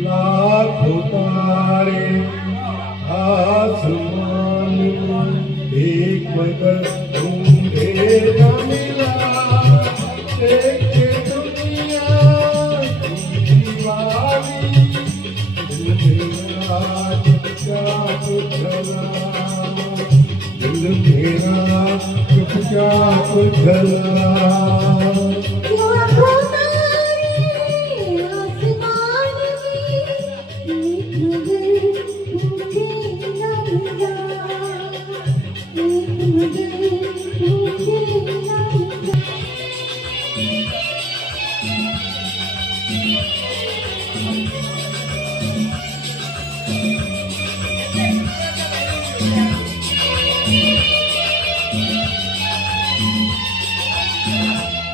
लाखों तारे आसमान में एक मगर ढूंढे न मिला। देखे दुनिया की दीवानी दिल मेरा चुपचाप चला। दिल मेरा चुपचाप चला।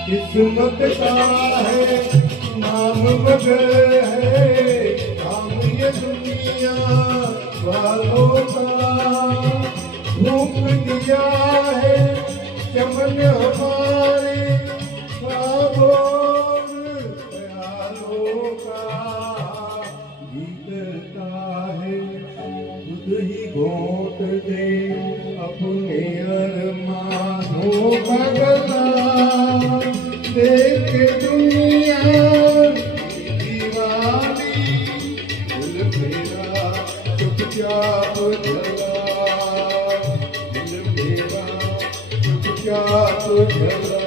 किस्मत का है नाम मगर है काम ये दुनिया वालों का। भूख दिया है चमन हमारे ख्वाबों ख्यालों का। गीतता है खुद ही घोट दे अपने अरमानों का गला। देख दुनिया दीवानी दिल मेरा चुपचाप चला। दिल मेरा चुपचाप चला।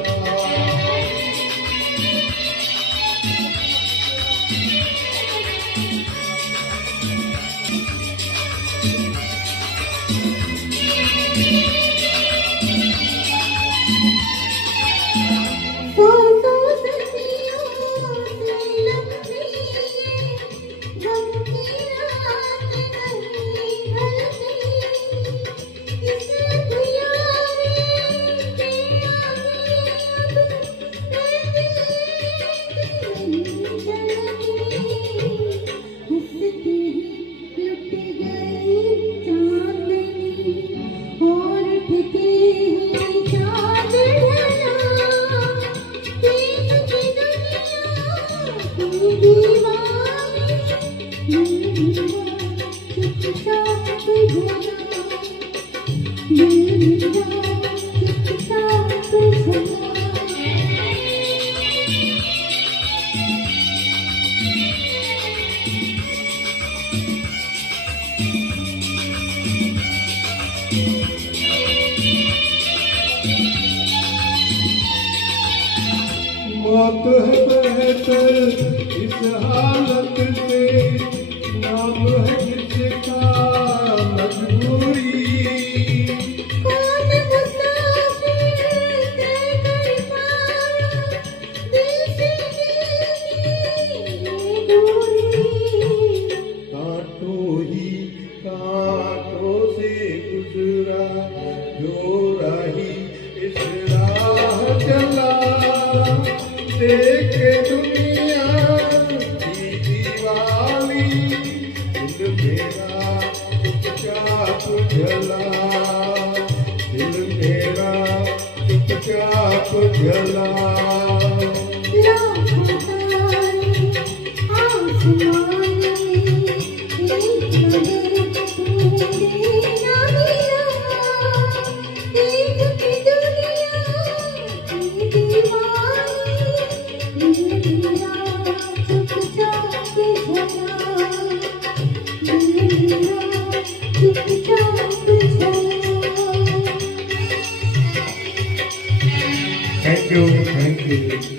मौत है बेहतर इस हालत से, नाम है जिसका मजबूरी। कौन मुसाफिर तय कर पाया दिल से दिल की दूरी। कांटों से गुजरा जो राही इस राह चला। देखे दुनिया की दीवानी दिल मेरा चुपचाप जला। दिल मेरा चुपचाप जला। Thank you.